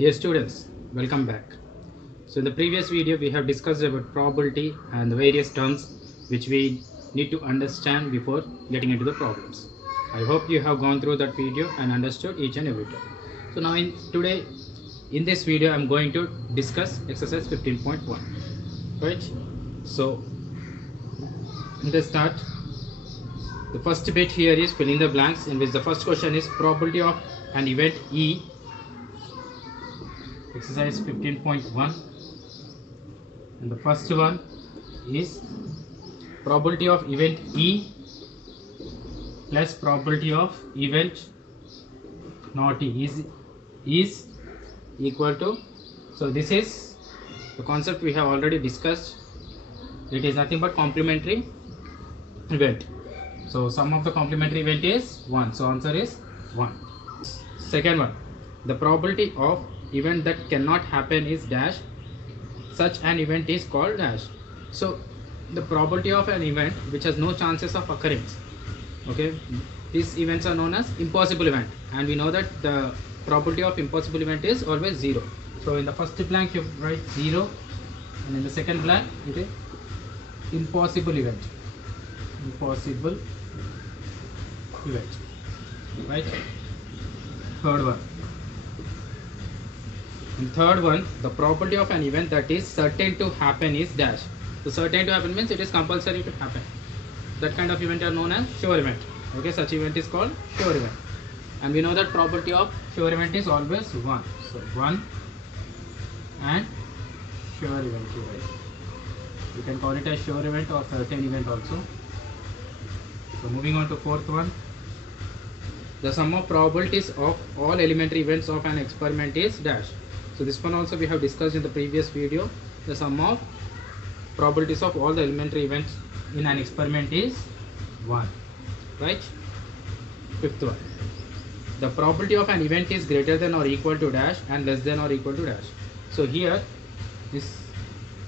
Dear students, welcome back. So in the previous video we have discussed about probability and the various terms which we need to understand before getting into the problems. I hope you have gone through that video and understood each and every term. So now in this video I am going to discuss exercise 15.1. Right? So let's start. The first bit here is fill in the blanks, in which the first question is probability of an event E. Exercise 15.1, and the first one is probability of event E plus probability of event not E is equal to, so this is the concept we have already discussed. It is nothing but complementary event. So sum of the complementary event is 1, so answer is 1. Second one, the probability of event that cannot happen is dash, such an event is called dash. So the probability of an event which has no chances of occurrence, okay, these events are known as impossible event, and we know that the probability of impossible event is always 0. So in the first blank you write 0, and in the second blank it is impossible event, right? Third one, the probability of an event that is certain to happen is dash. So certain to happen means it is compulsory to happen. That kind of event are known as sure event. Okay, such event is called sure event. And we know that probability of sure event is always 1. So 1 and sure event. You can call it as sure event or certain event also. So moving on to fourth one. The sum of probabilities of all elementary events of an experiment is dash. So this one also we have discussed in the previous video. The sum of probabilities of all the elementary events in an experiment is 1. Right? Fifth one. The probability of an event is greater than or equal to dash and less than or equal to dash. So here, this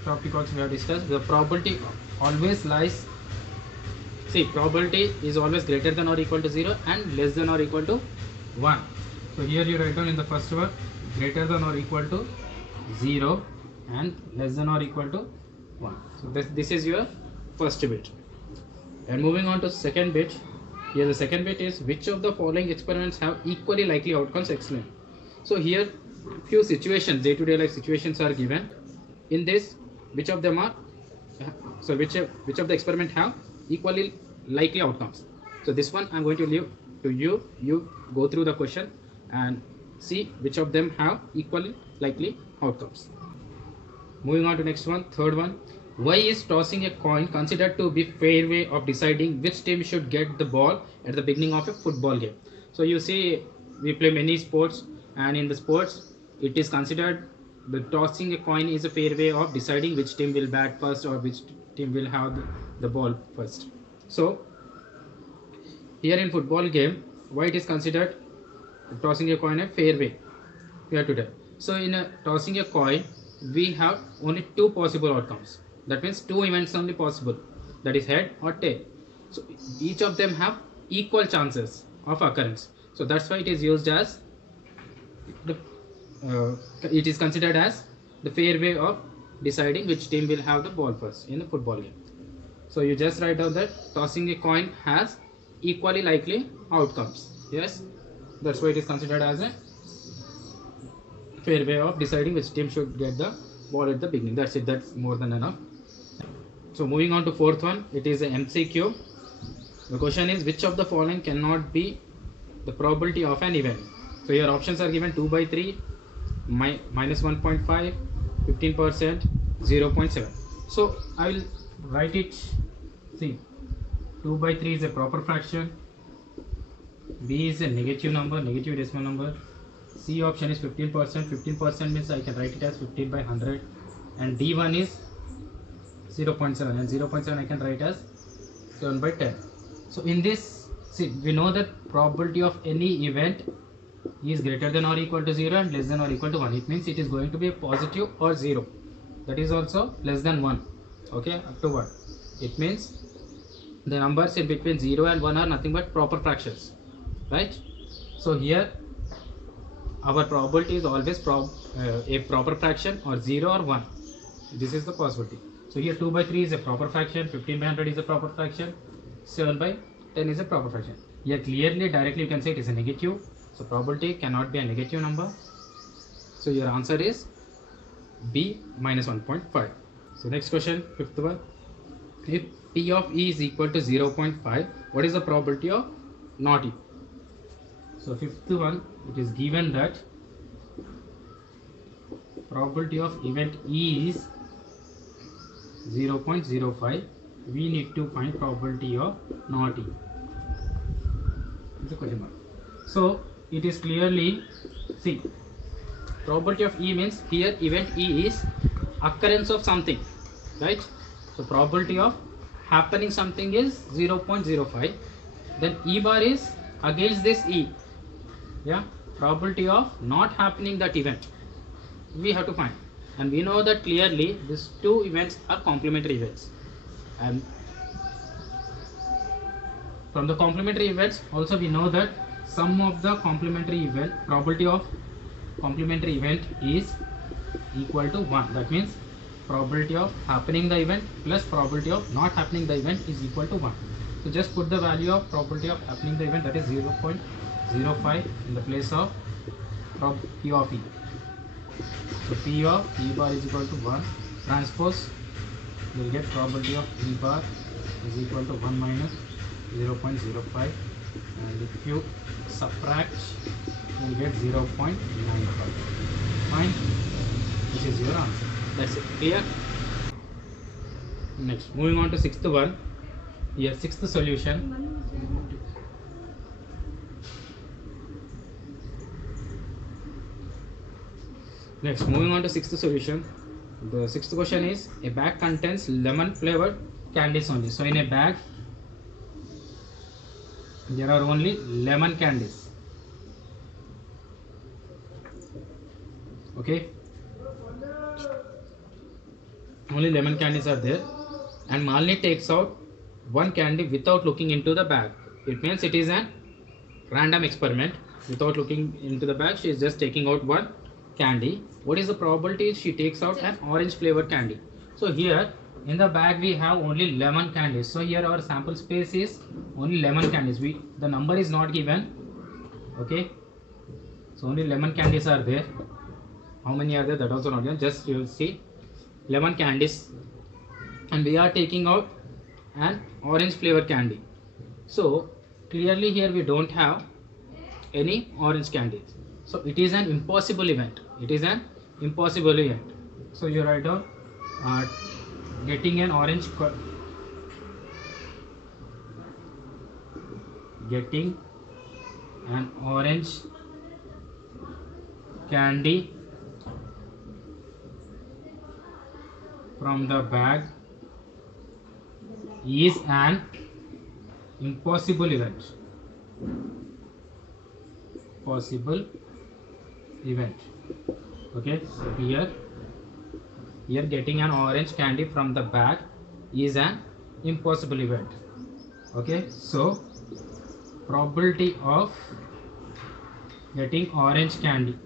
topic also we have discussed. The probability always lies. See, probability is always greater than or equal to 0 and less than or equal to 1. So here you write down in the first one, greater than or equal to 0 and less than or equal to 1. So this is your first bit. And moving on to second bit. Here the second bit is which of the following experiments have equally likely outcomes? Excellent. So here few situations, day-to-day life situations are given. In this, which of them are, so which of the experiment have equally likely outcomes? So this one I'm going to leave to you. You go through the question and see which of them have equally likely outcomes. Moving on to next one, third one. Why is tossing a coin considered to be fair way of deciding which team should get the ball at the beginning of a football game? So you see, we play many sports, and in the sports it is considered the tossing a coin is a fair way of deciding which team will bat first or which team will have the ball first. So here in football game, why it is considered tossing a coin a fair way here today? So in a tossing a coin, we have only two possible outcomes. That means two events only possible, that is head or tail. So each of them have equal chances of occurrence. So that's why it is used as it is considered as the fair way of deciding which team will have the ball first in a football game. So you just write down that tossing a coin has equally likely outcomes. Yes, that's why it is considered as a fair way of deciding which team should get the ball at the beginning. That's it, that's more than enough. So moving on to fourth one, it is a MCQ. The question is which of the following cannot be the probability of an event? So your options are given 2 by 3, minus 1.5, 15%, 0.7. So I will write it. See, 2 by 3 is a proper fraction, B is a negative number, negative decimal number, C option is 15%. 15% means I can write it as 15 by 100, and D1 is 0.7, and 0.7 I can write as 7 by 10. So in this, see, we know that probability of any event is greater than or equal to 0 and less than or equal to 1. It means it is going to be a positive or 0. That is also less than 1. Okay, up to 1. It means the numbers in between 0 and 1 are nothing but proper fractions, right? So here our probability is always a proper fraction or 0 or 1. This is the possibility. So here 2 by 3 is a proper fraction, 15 by 100 is a proper fraction, 7 by 10 is a proper fraction. Here clearly directly you can say it is a negative. So probability cannot be a negative number. So your answer is B minus 1.5. So next question, fifth one. If P of E is equal to 0.5, what is the probability of not E? So fifth one, it is given that probability of event E is 0.05. We need to find probability of not E. It's a question mark. So it is clearly, see, probability of E means here event E is occurrence of something, right? So probability of happening something is 0.05. Then E bar is against this E. Yeah, probability of not happening that event we have to find, and we know that clearly these two events are complementary events, and from the complementary events also we know that sum of the complementary event, probability of complementary event is equal to 1. That means probability of happening the event plus probability of not happening the event is equal to 1. So just put the value of probability of happening the event, that is 0.05 in the place of P of E. So P of E bar is equal to 1. Transpose, you will get probability of E bar is equal to 1 minus 0.05, and if you subtract you will get 0.95. Fine, which is your answer. That's it. Clear? Next, moving on to sixth one. Here sixth solution. Next, moving on to sixth solution. The sixth question is, a bag contains lemon flavored candies only. So in a bag there are only lemon candies. Okay, only lemon candies are there, and Malini takes out one candy without looking into the bag. It means it is a random experiment. Without looking into the bag, she is just taking out one candy. What is the probability she takes out an orange flavored candy? So here in the bag we have only lemon candies. So here our sample space is only lemon candies. The number is not given. Okay, so only lemon candies are there. How many are there? That also not given. Just you will see lemon candies, and we are taking out an orange flavored candy. So clearly here we don't have any orange candies. So it is an impossible event. It is an impossible event. So you write down getting an orange candy from the bag is an impossible event. Possible event. Okay, so here getting an orange candy from the bag is an impossible event. Okay, so probability of getting orange candy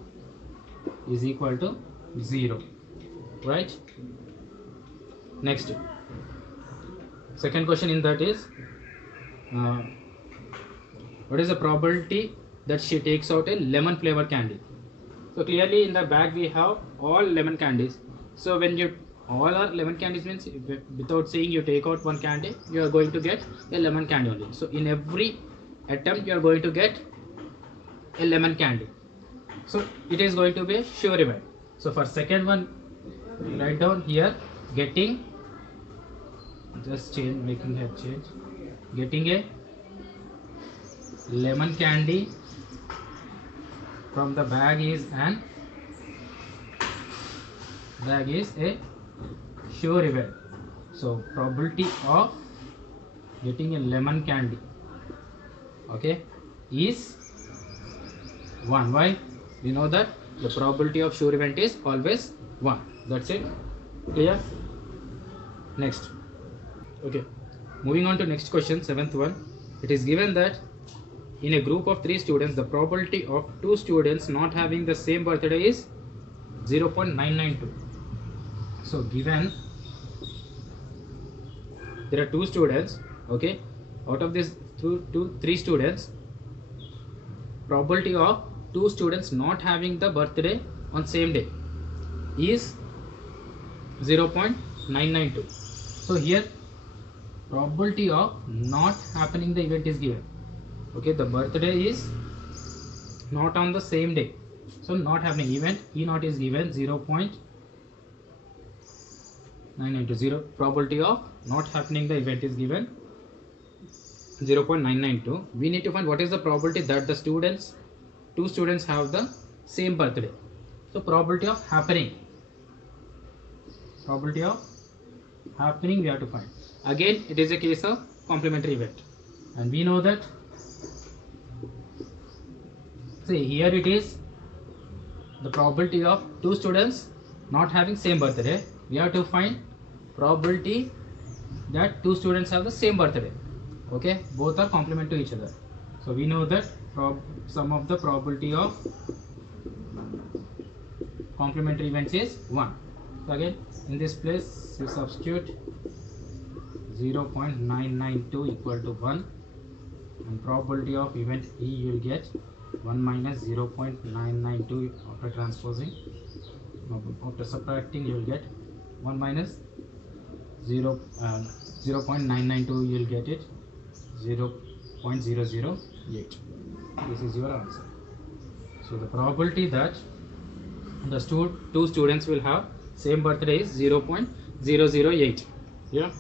is equal to 0, right? Next, second question in that is, what is the probability that she takes out a lemon flavored candy? So clearly in the bag we have all lemon candies. So when you all are lemon candies means without saying you take out one candy, you are going to get a lemon candy only. So in every attempt you are going to get a lemon candy. So it is going to be a sure event. So for second one, write down here getting, just change, making head change, getting a lemon candy from the bag is a sure event. So probability of getting a lemon candy, okay, is 1. Why? We know that the probability of sure event is always 1. That's it. Clear? Next. Okay, moving on to next question, seventh one. It is given that in a group of 3 students, the probability of 2 students not having the same birthday is 0.992. So given there are 2 students, okay, out of these 3 students, probability of 2 students not having the birthday on same day is 0.992. So here probability of not happening the event is given. Okay, the birthday is not on the same day, so not happening event E0 is given 0.990. Probability of not happening the event is given 0.992. We need to find what is the probability that the two students have the same birthday. So probability of happening we have to find. Again, it is a case of complementary event, and we know that, see here it is the probability of 2 students not having same birthday. We have to find probability that 2 students have the same birthday. Okay, both are complement to each other. So we know that sum of the probability of complementary events is 1. So again, in this place you substitute 0.992 equal to 1, and probability of event E you will get 1 minus 0.992 after transposing. After subtracting you will get 1 minus 0.992, you will get it 0.008. This is your answer. So the probability that the two students will have same birthday is 0.008. Yeah.